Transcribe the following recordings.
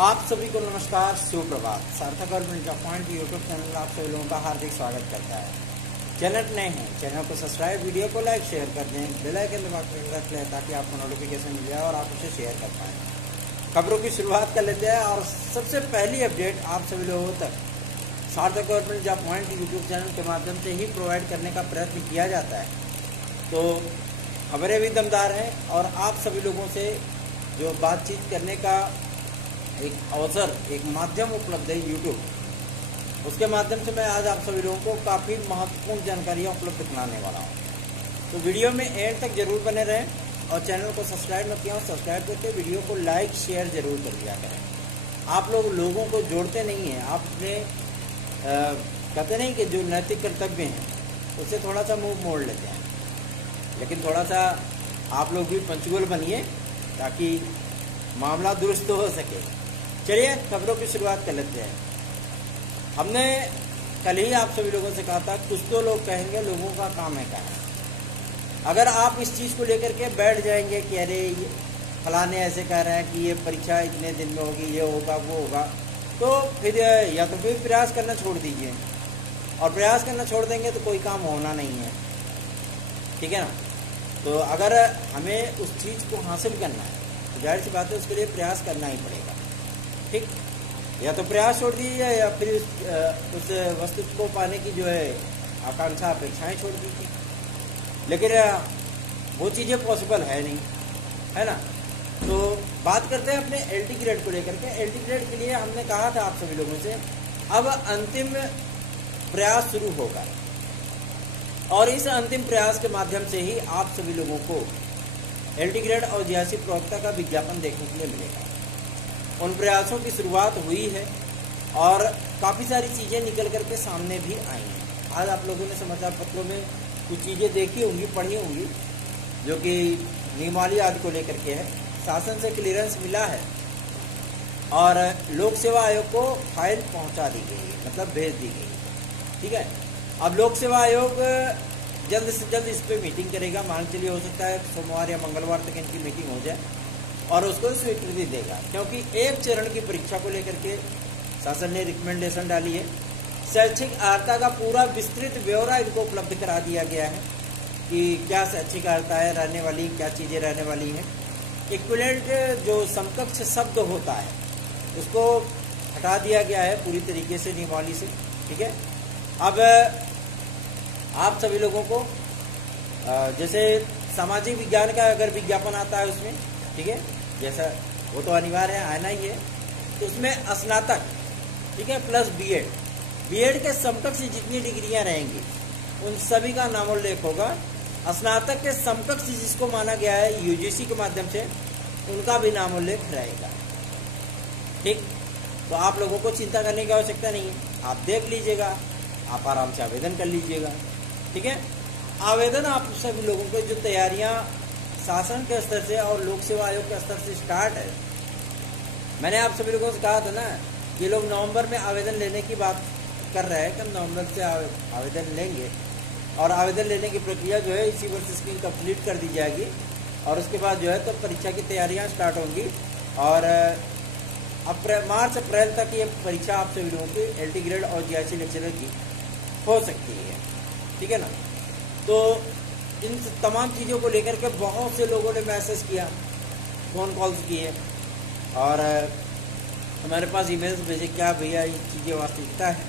आप सभी को नमस्कार, सुप्रभात। सार्थक government job point YouTube channel आप सभी लोगों का हार्दिक स्वागत करता है। चैनल नए हैं, चैनल को सब्सक्राइब, वीडियो को लाइक शेयर कर दें, बेल आइकन दबा कर रख लें ताकि आपको नोटिफिकेशन मिल जाए और आप उसे शेयर कर पाएँ। खबरों की शुरुआत कर लेते हैं और सबसे पहली अपडेट आप सभी लोगों तक सार्थक government job point YouTube channel के माध्यम से ही प्रोवाइड करने का प्रयत्न किया जाता है। तो खबरें भी दमदार हैं और आप सभी लोगों से जो बातचीत करने का एक अवसर, एक माध्यम उपलब्ध है यूट्यूब, उसके माध्यम से मैं आज आप सभी लोगों को काफ़ी महत्वपूर्ण जानकारियाँ उपलब्ध कराने वाला हूँ। तो वीडियो में एंड तक जरूर बने रहें और चैनल को सब्सक्राइब न किया हो सब्सक्राइब करके वीडियो को लाइक शेयर जरूर कर दिया करें। आप लोगों को जोड़ते नहीं हैं, आप अपने कहते नहीं कि जो नैतिक कर्तव्य हैं उससे थोड़ा सा मुंह मोड़ लेते हैं, लेकिन थोड़ा सा आप लोग भी पंचुअल बनिए ताकि मामला दुरुस्त हो सके। चलिए खबरों की शुरुआत कर लेते हैं। हमने कल ही आप सभी लोगों से कहा था, कुछ तो लोग कहेंगे लोगों का काम है कहना। अगर आप इस चीज़ को लेकर के बैठ जाएंगे कि अरे फलाने ऐसे कह रहे हैं कि ये परीक्षा इतने दिन में होगी, ये होगा वो होगा, तो फिर या तो फिर प्रयास करना छोड़ दीजिए, और प्रयास करना छोड़ देंगे तो कोई काम होना नहीं है, ठीक है ना। तो अगर हमें उस चीज़ को हासिल करना है तो जाहिर सी बात है उसके लिए प्रयास करना ही पड़ेगा, ठीक। या तो प्रयास छोड़ दीजिए या फिर उस वस्तु को पाने की जो है आकांक्षा, अपेक्षाएं छोड़ दीजिए, लेकिन वो चीज़ें पॉसिबल है नहीं, है ना। तो बात करते हैं अपने एलटी ग्रेड को लेकर के। एलटी ग्रेड के लिए हमने कहा था आप सभी लोगों से अब अंतिम प्रयास शुरू होगा और इस अंतिम प्रयास के माध्यम से ही आप सभी लोगों को एलटी ग्रेड और जीआईसी प्रवक्ता का विज्ञापन देखने के लिए मिलेगा। उन प्रयासों की शुरुआत हुई है और काफ़ी सारी चीज़ें निकल करके सामने भी आई हैं। आज आप लोगों ने समाचार पत्रों में कुछ चीज़ें देखी होंगी, पढ़ी होंगी, जो कि नियमावली आदि को लेकर के है। शासन से क्लियरेंस मिला है और लोक सेवा आयोग को फाइल पहुंचा दी गई है, मतलब भेज दी गई, ठीक है। अब लोक सेवा आयोग जल्द से जल्द इस पर मीटिंग करेगा। मान चलिए हो सकता है सोमवार या मंगलवार तक इनकी मीटिंग हो जाए और उसको स्वीकृति देगा, क्योंकि एक चरण की परीक्षा को लेकर के शासन ने रिकमेंडेशन डाली है। शैक्षिक अर्हता का पूरा विस्तृत ब्यौरा इनको उपलब्ध करा दिया गया है कि क्या शैक्षिक अर्हता है रहने वाली, क्या चीज़ें रहने वाली हैं। इक्विवेलेंट जो समकक्ष शब्द होता है उसको हटा दिया गया है पूरी तरीके से नियमावली से, ठीक है। अब आप सभी लोगों को जैसे सामाजिक विज्ञान का अगर विज्ञापन आता है उसमें, ठीक है, जैसा वो तो अनिवार्य है, आना ही है, तो उसमें स्नातक, ठीक है, प्लस बीएड के समकक्ष जितनी डिग्रियां रहेंगी उन सभी का नामोल्लेख होगा। स्नातक के समकक्ष जिसको माना गया है यूजीसी के माध्यम से, उनका भी नामोल्लेख रहेगा, ठीक। तो आप लोगों को चिंता करने की आवश्यकता नहीं है, आप देख लीजिएगा, आप आराम से आवेदन कर लीजिएगा, ठीक है। आवेदन आप सभी लोगों को जो तैयारियां शासन के स्तर से और लोक सेवा आयोग के स्तर से स्टार्ट है, मैंने आप सभी लोगों से कहा था ना कि लोग नवंबर में आवेदन लेने की बात कर रहे हैं कि हम नवंबर से आवेदन लेंगे और आवेदन लेने की प्रक्रिया जो है इसी वर्ष इसकी कंप्लीट कर दी जाएगी और उसके बाद जो है तो परीक्षा की तैयारियां स्टार्ट होंगी और मार्च अप्रैल तक ये परीक्षा आप सभी लोगों की एलटी ग्रेड और जीआईसी लेक्चरर की हो सकती है, ठीक है ना। तो इन तमाम चीज़ों को लेकर के बहुत से लोगों ने मैसेज किया, फ़ोन कॉल्स किए और हमारे पास ईमेल्स भेजे, क्या भैया ये चीज़ें वास्तविकता है।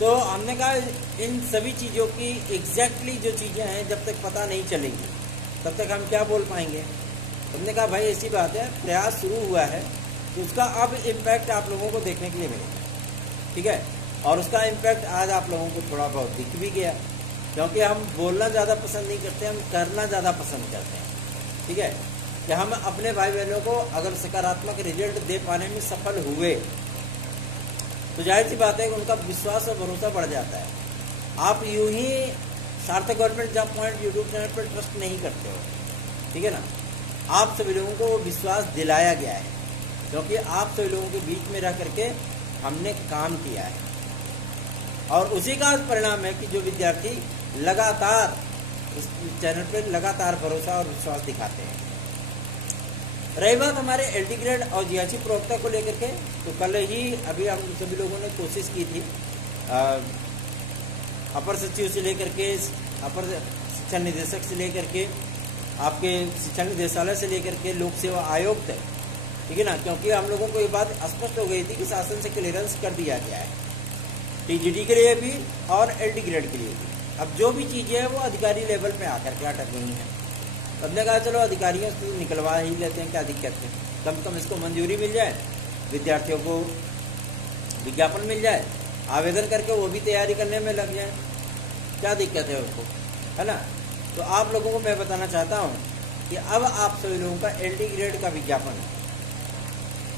तो हमने कहा इन सभी चीज़ों की एग्जैक्टली जो चीज़ें हैं जब तक पता नहीं चलेंगी तब तक हम क्या बोल पाएंगे। हमने कहा भाई ऐसी बात है, प्रयास शुरू हुआ है तो उसका अब इम्पैक्ट आप लोगों को देखने के लिए मिलेगा, ठीक है। और उसका इम्पैक्ट आज आप लोगों को थोड़ा बहुत दिख भी गया, क्योंकि हम बोलना ज़्यादा पसंद नहीं करते, हम करना ज़्यादा पसंद करते हैं, ठीक है। कि हम अपने भाई बहनों को अगर सकारात्मक रिजल्ट दे पाने में सफल हुए तो जाहिर सी बात है कि उनका विश्वास और भरोसा बढ़ जाता है। आप यूं ही सार्थक government job point YouTube channel पर ट्रस्ट नहीं करते हो, ठीक है ना। आप सभी लोगों को विश्वास दिलाया गया है क्योंकि आप सभी लोगों के बीच में रह करके हमने काम किया है और उसी का परिणाम है कि जो विद्यार्थी लगातार इस चैनल पर लगातार भरोसा और विश्वास दिखाते हैं। रही बात हमारे एलटी ग्रेड और जीआईसी प्रवक्ता को लेकर के, तो कल ही अभी हम सभी लोगों ने कोशिश की थी अपर सचिव से लेकर के, अपर शिक्षा निदेशक से लेकर के, आपके शिक्षा निदेशालय से लेकर के लोक सेवा आयोग तक, ठीक है ना, क्योंकि हम लोगों को ये बात स्पष्ट हो गई थी कि शासन से क्लियरेंस कर दिया गया है टीजीटी के लिए भी और एलटी ग्रेड के लिए भी। अब जो भी चीज़ें हैं वो अधिकारी लेवल पे आकर के अटक गई हैं। हमने कहा चलो अधिकारियों से निकलवा ही लेते हैं, क्या दिक्कत है, कम से कम इसको मंजूरी मिल जाए, विद्यार्थियों को विज्ञापन मिल जाए, आवेदन करके वो भी तैयारी करने में लग जाए, क्या दिक्कत है उसको, है ना। तो आप लोगों को मैं बताना चाहता हूँ कि अब आप सभी लोगों का एलटी ग्रेड का विज्ञापन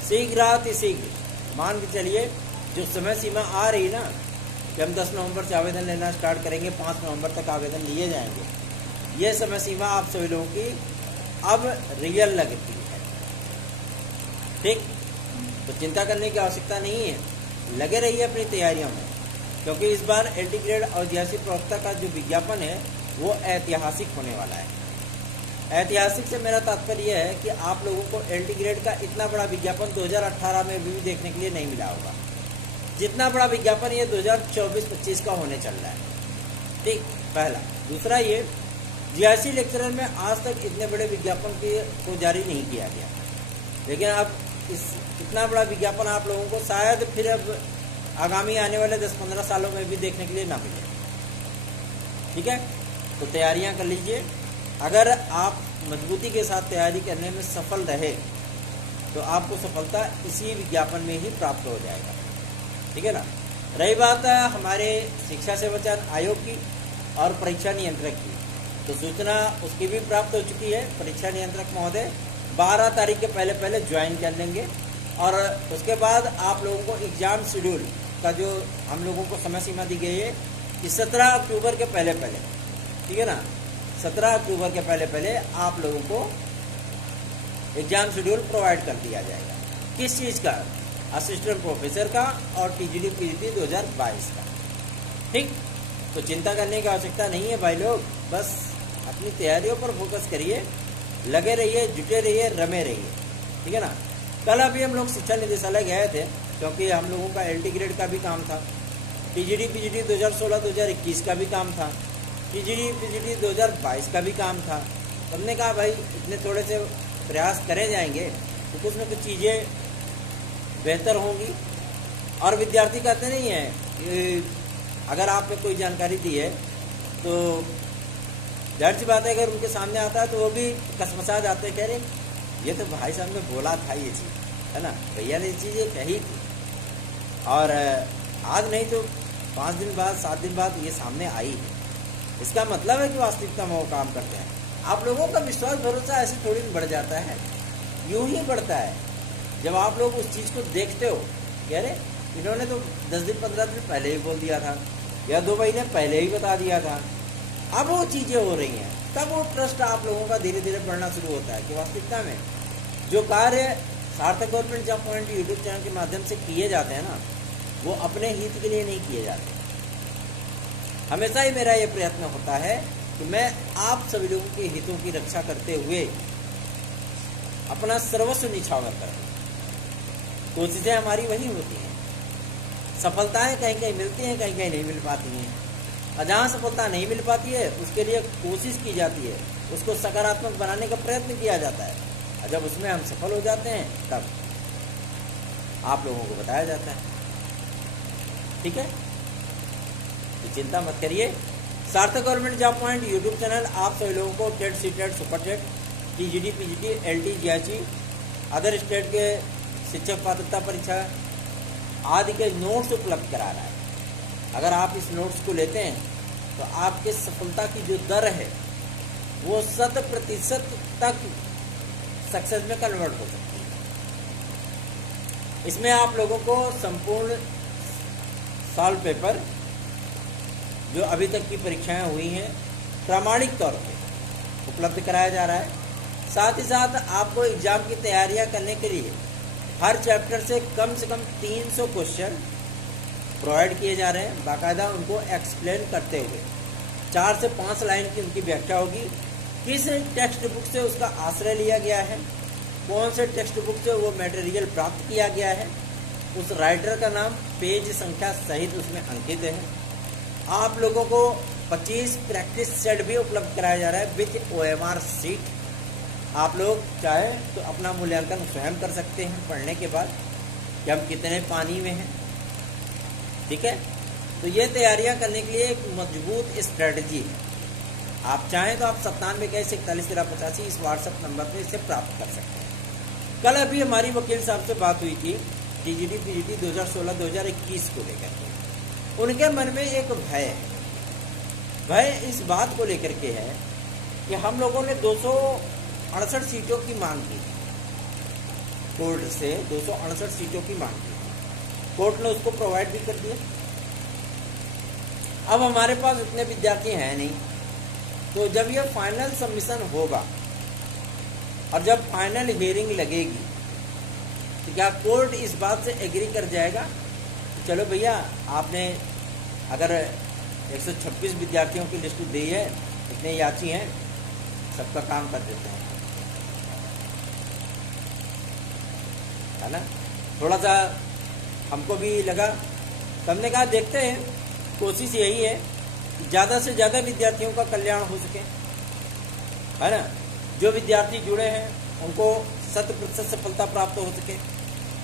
शीघ्र मान के चलिए, जो समय सीमा आ रही ना कि हम 10 नवंबर से आवेदन लेना स्टार्ट करेंगे, 5 नवंबर तक आवेदन लिए जाएंगे, ये समय सीमा आप सभी लोगों की अब रियल लगती है। ठीक, तो चिंता करने की आवश्यकता नहीं है, लगे रहिए अपनी तैयारियों में, क्योंकि इस बार एलटी ग्रेड और जीआईसी प्रवक्ता का जो विज्ञापन है वो ऐतिहासिक होने वाला है। ऐतिहासिक से मेरा तात्पर्य है कि आप लोगों को एलटी ग्रेड का इतना बड़ा विज्ञापन 2018 में भी देखने के लिए नहीं मिला होगा, जितना बड़ा विज्ञापन ये 2024-25 का होने चल रहा है। ठीक, पहला। दूसरा, ये जीआईसी लेक्चरर में आज तक इतने बड़े विज्ञापन को जारी नहीं किया गया, लेकिन अब इतना बड़ा विज्ञापन आप लोगों को शायद फिर अब आगामी आने वाले 10-15 सालों में भी देखने के लिए ना मिले। ठीक है, तो तैयारियां कर लीजिए। अगर आप मजबूती के साथ तैयारी करने में सफल रहे तो आपको सफलता इसी विज्ञापन में ही प्राप्त हो जाएगा। ठीक है ना। रही बात हमारे शिक्षा सेवा चयन आयोग की और परीक्षा नियंत्रक की, तो सूचना उसकी भी प्राप्त हो चुकी है। परीक्षा नियंत्रक महोदय 12 तारीख के पहले ज्वाइन कर लेंगे, और उसके बाद आप लोगों को एग्जाम शेड्यूल का जो हम लोगों को समय सीमा दी गई है कि 17 अक्टूबर के पहले, ठीक है ना, 17 अक्टूबर के पहले आप लोगों को एग्जाम शेड्यूल प्रोवाइड कर दिया जाएगा। किस चीज़ का? असिस्टेंट प्रोफेसर का और टीजीटी पीजीटी 2022 का। ठीक, तो चिंता करने की आवश्यकता नहीं है भाई लोग, बस अपनी तैयारियों पर फोकस करिए, लगे रहिए, जुटे रहिए, रमे रहिए। ठीक है ना। कल अभी हम लोग शिक्षा निदेशालय गए थे, क्योंकि हम लोगों का एलटी ग्रेड का भी काम था, टीजीटी पीजीटी 2016-2021 का भी काम था, टीजीटी पीजीटी 2022 का भी काम था। हमने कहा भाई इतने थोड़े से प्रयास करे जाएंगे तो कुछ न कुछ चीज़ें बेहतर होंगी। और विद्यार्थी कहते नहीं है कि अगर आपने कोई जानकारी दी है तो जाहिर सी बात है अगर उनके सामने आता है तो वो भी कसमसा जाते हैं, कह रहे ये तो भाई साहब ने बोला था ये चीज़, है ना, भैया ने ये चीज़ें कही थी, और आज नहीं तो 5 दिन बाद 7 दिन बाद ये सामने आई है। इसका मतलब है कि वास्तविकता में वो काम करते हैं। आप लोगों का विश्वास भरोसा ऐसे थोड़ी बढ़ जाता है, यूं ही बढ़ता है जब आप लोग उस चीज़ को देखते हो। कह रहे इन्होंने तो 10 दिन 15 दिन पहले ही बोल दिया था, या 2 महीने पहले ही बता दिया था। अब वो चीज़ें हो रही हैं, तब वो ट्रस्ट आप लोगों का धीरे धीरे बढ़ना शुरू होता है कि वास्तविकता में जो कार्य सार्थक government job point YouTube channel के माध्यम से किए जाते हैं ना, वो अपने हित के लिए नहीं किए जाते। हमेशा ही मेरा ये प्रयत्न होता है कि मैं आप सभी लोगों के हितों की रक्षा करते हुए अपना सर्वस्व निछावर करूं। कोशिशें हमारी वही होती हैं, सफलताएं कहीं कहीं मिलती हैं, कहीं कहीं नहीं मिल पाती हैं। और जहाँ सफलता नहीं मिल पाती है उसके लिए कोशिश की जाती है, उसको सकारात्मक बनाने का प्रयत्न किया जाता है, और जब उसमें हम सफल हो जाते हैं तब आप लोगों को बताया जाता है। ठीक है, तो चिंता मत करिए। Sarthak government job point YouTube channel आप सभी लोगों को TET, CTET, super TET, TGT, PGT, LT, GIC, other state के शिक्षक पात्रता परीक्षा आदि के नोट्स उपलब्ध करा रहा है। अगर आप इस नोट्स को लेते हैं तो आपके सफलता की जो दर है वो 100% तक सक्सेस में कन्वर्ट हो सकती है। इसमें आप लोगों को संपूर्ण सॉल्व पेपर जो अभी तक की परीक्षाएं हुई हैं प्रामाणिक तौर पे उपलब्ध कराया जा रहा है। साथ ही साथ आपको एग्जाम की तैयारियां करने के लिए हर चैप्टर से कम 300 क्वेश्चन प्रोवाइड किए जा रहे हैं, बाकायदा उनको एक्सप्लेन करते हुए 4 से 5 लाइन की उनकी व्याख्या होगी, किस टेक्स्ट बुक से उसका आश्रय लिया गया है, कौन से टेक्स्ट बुक से वो मटेरियल प्राप्त किया गया है, उस राइटर का नाम, पेज संख्या सहित उसमें अंकित है। आप लोगों को 25 प्रैक्टिस सेट भी उपलब्ध कराया जा रहा है विद OMR सीट। आप लोग चाहे तो अपना मूल्यांकन स्वयं कर सकते हैं पढ़ने के बाद कि हम कितने पानी में हैं। ठीक है, तो ये तैयारियां करने के लिए एक मजबूत स्ट्रेटजी है। आप चाहें तो आप 9721411385 इस व्हाट्सएप नंबर पर इसे प्राप्त कर सकते हैं। कल अभी हमारी वकील साहब से बात हुई थी TGT PGT 2016-2021 को लेकर के। उनके मन में एक भय इस बात को लेकर के है कि हम लोगों ने 268 सीटों की मांग की, कोर्ट से 268 सीटों की मांग की, कोर्ट ने उसको प्रोवाइड भी कर दिया। अब हमारे पास उतने विद्यार्थी हैं नहीं, तो जब ये फाइनल सबमिशन होगा और जब फाइनल हियरिंग लगेगी तो क्या कोर्ट इस बात से एग्री कर जाएगा कि चलो भैया आपने अगर 126 विद्यार्थियों की लिस्ट दी है, इतने याची हैं, सबका काम कर देते हैं, है ना। थोड़ा सा हमको भी लगा, तो हमने कहा देखते हैं, कोशिश यही है कि ज़्यादा से ज़्यादा विद्यार्थियों का कल्याण हो सके, है ना। जो विद्यार्थी जुड़े हैं उनको 100% सफलता प्राप्त हो सके,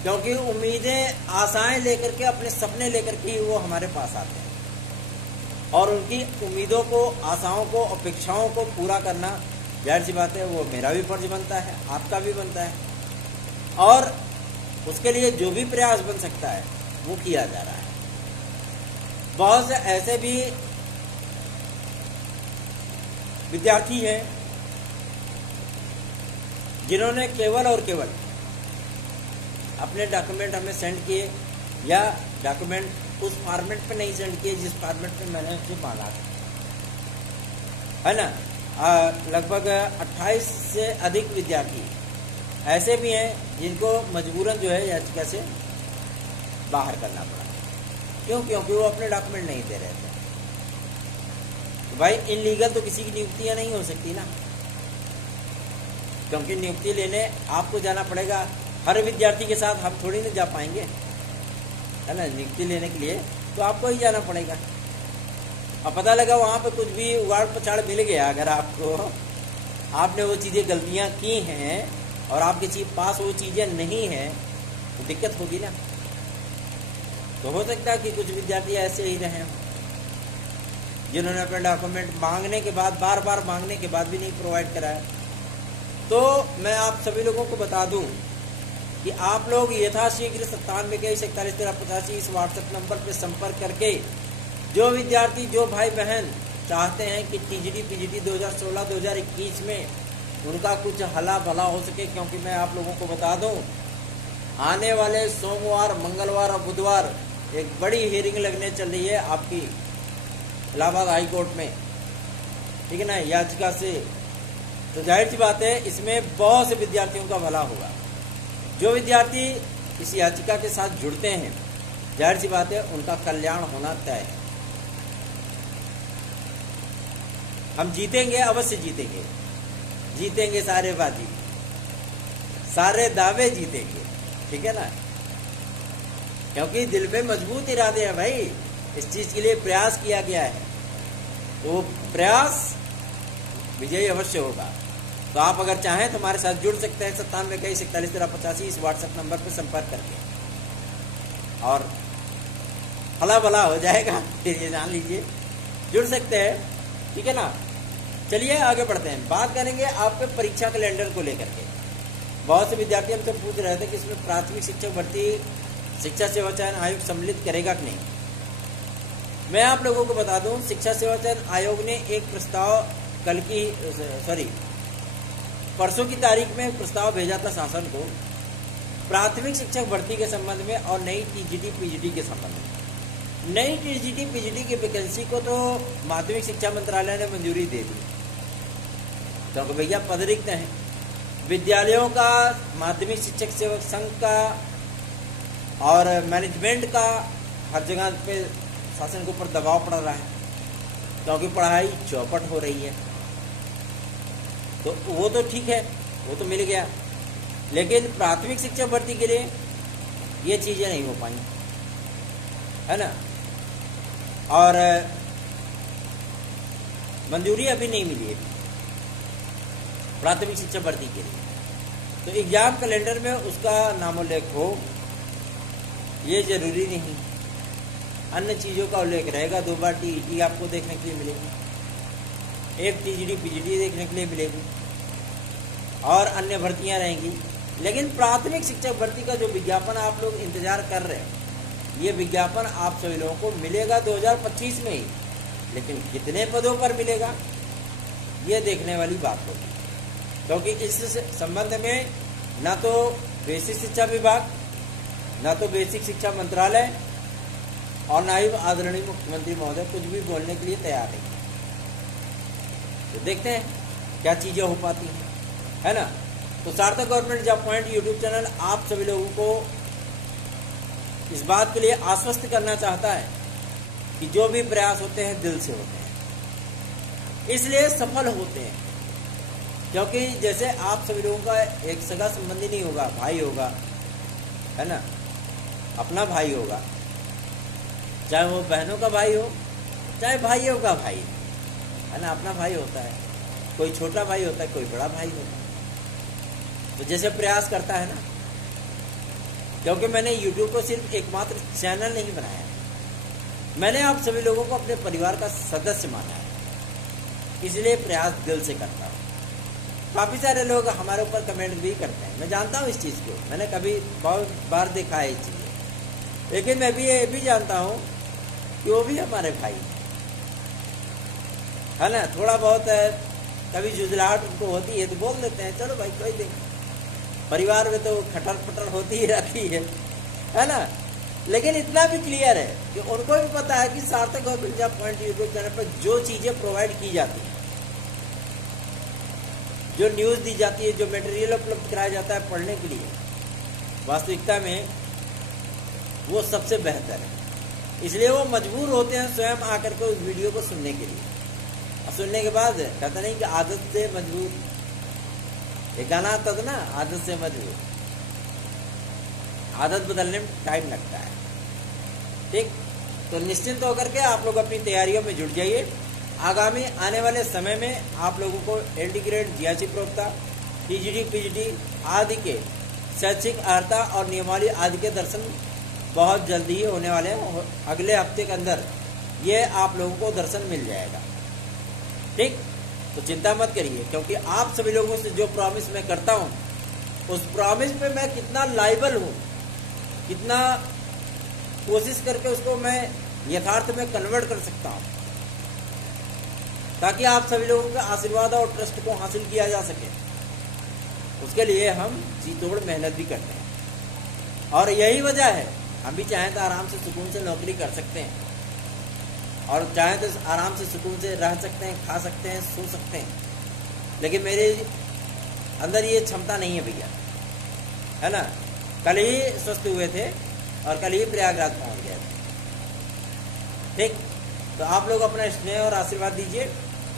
क्योंकि उम्मीदें आशाएं लेकर के, अपने सपने लेकर के ही वो हमारे पास आते हैं, और उनकी उम्मीदों को, आशाओं को, अपेक्षाओं को पूरा करना जाहिर सी बात है वो मेरा भी फर्ज बनता है, आपका भी बनता है, और उसके लिए जो भी प्रयास बन सकता है वो किया जा रहा है। बहुत से ऐसे भी विद्यार्थी हैं जिन्होंने केवल और केवल अपने डॉक्यूमेंट हमें सेंड किए, या डॉक्यूमेंट उस फॉर्मेट पे नहीं सेंड किए जिस फॉर्मेट पे मैंने उससे मांगा था, है ना। लगभग 28 से अधिक विद्यार्थी ऐसे भी हैं जिनको मजबूरन जो है याचिका से बाहर करना पड़ा। क्यों? क्योंकि वो अपने डॉक्यूमेंट नहीं दे रहे थे। तो भाई इनलीगल तो किसी की नियुक्तियां नहीं हो सकती ना, क्योंकि नियुक्ति लेने आपको जाना पड़ेगा। हर विद्यार्थी के साथ हम थोड़ी ना जा पाएंगे, है ना। नियुक्ति लेने के लिए तो आपको ही जाना पड़ेगा। अब पता लगा वहाँ पे कुछ भी उगाड़ पछाड़ मिल गया, अगर आपको, आपने वो चीज़ें गलतियाँ की हैं और आपके पास वो चीज़ें नहीं हैं, तो दिक्कत होगी ना। तो हो सकता है कि कुछ विद्यार्थी ऐसे ही रहे जिन्होंने अपने डॉक्यूमेंट मांगने के बाद, बार बार मांगने के बाद भी नहीं प्रोवाइड कराया। तो मैं आप सभी लोगों को बता दूं कि आप लोग यथाशीघ्र 9721411385 इस व्हाट्सएप नंबर पर संपर्क करके, जो विद्यार्थी, जो भाई बहन चाहते हैं कि TGT PGT 2016-2021 में उनका कुछ हला भला हो सके, क्योंकि मैं आप लोगों को बता दूं आने वाले सोमवार, मंगलवार और बुधवार एक बड़ी हियरिंग लगने चल रही है आपकी इलाहाबाद हाई कोर्ट में, ठीक है ना, याचिका से। तो जाहिर सी बात है इसमें बहुत से विद्यार्थियों का भला होगा। जो विद्यार्थी इस याचिका के साथ जुड़ते हैं, जाहिर सी बात है उनका कल्याण होना तय है। हम जीतेंगे, अवश्य जीतेंगे, जीतेंगे सारे बाजी, सारे दावे जीतेंगे, ठीक है ना। क्योंकि दिल पे मजबूत इरादे हैं भाई, इस चीज के लिए प्रयास किया गया है, तो प्रयास विजयी अवश्य होगा। तो आप अगर चाहें तो हमारे साथ जुड़ सकते हैं 9721411385 इस व्हाट्सएप नंबर पर संपर्क करके, और भला भला हो जाएगा, फिर ये जान लीजिए। जुड़ सकते हैं, ठीक है ना। चलिए आगे बढ़ते हैं, बात करेंगे आपके परीक्षा कैलेंडर को लेकर के। बहुत से विद्यार्थी हमसे पूछ रहे थे कि इसमें प्राथमिक शिक्षक भर्ती शिक्षा सेवा चयन आयोग सम्मिलित करेगा कि नहीं। मैं आप लोगों को बता दूं, शिक्षा सेवा चयन आयोग ने एक प्रस्ताव परसों की तारीख में एक प्रस्ताव भेजा था शासन को, प्राथमिक शिक्षक भर्ती के संबंध में और नई TGT PGT के संबंध में। नई TGT PGT की वैकेंसी को तो माध्यमिक शिक्षा मंत्रालय ने मंजूरी दे दी, क्योंकि भैया पद रिक्त हैं। विद्यालयों का, माध्यमिक शिक्षक सेवक संघ का और मैनेजमेंट का हर जगह पे शासन के ऊपर दबाव पड़ रहा है, क्योंकि पढ़ाई चौपट हो रही है। तो वो तो ठीक है, वो तो मिल गया। लेकिन प्राथमिक शिक्षक भर्ती के लिए ये चीज़ें नहीं हो पाई, है ना। और मंजूरी अभी नहीं मिली है प्राथमिक शिक्षक भर्ती के लिए, तो एग्जाम कैलेंडर में उसका नामोल्लेख हो ये जरूरी नहीं। अन्य चीज़ों का उल्लेख रहेगा। 2 बार टीईटी आपको देखने के लिए मिलेगी, 1 टीजीडी पीजीडी देखने के लिए मिलेगी और अन्य भर्तियां रहेंगी। लेकिन प्राथमिक शिक्षक भर्ती का जो विज्ञापन आप लोग इंतजार कर रहे हैं, ये विज्ञापन आप सभी लोगों को मिलेगा 2025 में ही, लेकिन कितने पदों पर मिलेगा ये देखने वाली बात होगी। क्योंकि इस संबंध में ना तो बेसिक शिक्षा विभाग, ना तो बेसिक शिक्षा मंत्रालय और ना ही आदरणीय मुख्यमंत्री महोदय कुछ भी बोलने के लिए तैयार नहीं। तो देखते हैं क्या चीज़ें हो पाती हैं, है ना। तो सार्थक government job point YouTube channel आप सभी लोगों को इस बात के लिए आश्वस्त करना चाहता है कि जो भी प्रयास होते हैं दिल से होते हैं, इसलिए सफल होते हैं। क्योंकि जैसे आप सभी लोगों का एक सगा संबंधी नहीं होगा, भाई होगा, है ना, अपना भाई होगा, चाहे वो बहनों का भाई हो चाहे भाइयों का भाई, है ना, अपना भाई होता है। कोई छोटा भाई होता है, कोई बड़ा भाई होता है। तो जैसे प्रयास करता है ना, क्योंकि मैंने YouTube को सिर्फ एकमात्र चैनल नहीं बनाया, मैंने आप सभी लोगों को अपने परिवार का सदस्य माना है, इसलिए प्रयास दिल से करता हूँ। काफ़ी सारे लोग हमारे ऊपर कमेंट भी करते हैं, मैं जानता हूँ इस चीज़ को, मैंने कभी बहुत बार देखा है ये चीज़ें। लेकिन मैं भी ये भी जानता हूँ कि वो भी हमारे भाई, है ना। थोड़ा बहुत है, कभी जुझलाहट उनको होती है तो बोल देते हैं, चलो भाई कोई नहीं, परिवार में तो खटर पटर होती ही रहती है ना। लेकिन इतना भी क्लियर है कि उनको भी पता है कि सार्थक government job point YouTube channel पर जो चीज़ें प्रोवाइड की जाती हैं, जो न्यूज़ दी जाती है, जो मटेरियल उपलब्ध कराया जाता है पढ़ने के लिए, वास्तविकता में वो सबसे बेहतर है। इसलिए वो मजबूर होते हैं स्वयं आकर के उस वीडियो को सुनने के लिए। और सुनने के बाद कहते नहीं कि आदत से मजबूर, एक गाना आता था ना, आदत से मजबूर। आदत बदलने में टाइम लगता है, ठीक। तो निश्चिंत होकर के आप लोग अपनी तैयारियों में जुट जाइए। आगामी आने वाले समय में आप लोगों को LD ग्रेड, GIC प्रवक्ता, TGD PGD आदि के शैक्षिक अर्हता और नियमावली आदि के दर्शन बहुत जल्दी ही होने वाले हैं। अगले हफ्ते के अंदर ये आप लोगों को दर्शन मिल जाएगा, ठीक। तो चिंता मत करिए, क्योंकि आप सभी लोगों से जो प्रॉमिस मैं करता हूँ, उस प्रॉमिस पे मैं कितना लायबल हूँ, कितना कोशिश करके उसको मैं यथार्थ में कन्वर्ट कर सकता हूँ, ताकि आप सभी लोगों के आशीर्वाद और ट्रस्ट को हासिल किया जा सके। उसके लिए हम जी तोड़ मेहनत भी करते हैं, और यही वजह है हम भी चाहें तो आराम से सुकून से नौकरी कर सकते हैं, और चाहें तो आराम से सुकून से रह सकते हैं, खा सकते हैं, सो सकते हैं। लेकिन मेरे अंदर ये क्षमता नहीं है भैया, है ना। कल ही स्वस्थ हुए थे और कल ही प्रयागराज पहुंच गए थे, ठीक। तो आप लोग अपना स्नेह और आशीर्वाद दीजिए।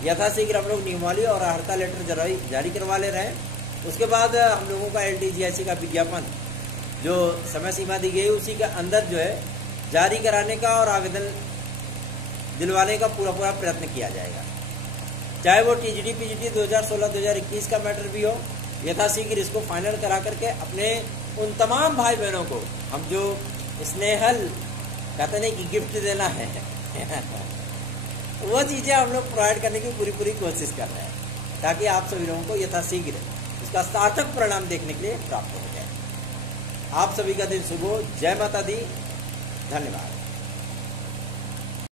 यथाशीघ्र हम लोग नियमावली और अर्हता लेटर जारी करवा ले रहे हैं। उसके बाद हम लोगों का LD GIC का विज्ञापन जो समय सीमा दी गई उसी के अंदर जो है जारी कराने का और आवेदन दिलवाने का पूरा प्रयत्न किया जाएगा। चाहे वो TGD PGD 2016-2021 का मैटर भी हो, यथाशीघ्र इसको फाइनल करा करके अपने उन तमाम भाई बहनों को हम जो स्नेहल कहते नहीं कि गिफ्ट देना है वो चीज़ें हम लोग प्रोवाइड करने की पूरी कोशिश कर रहे हैं, ताकि आप सभी लोगों को यथाशीघ्र इसका सार्थक परिणाम देखने के लिए प्राप्त हो जाए। आप सभी का दिन शुभ हो। जय माता दी। धन्यवाद।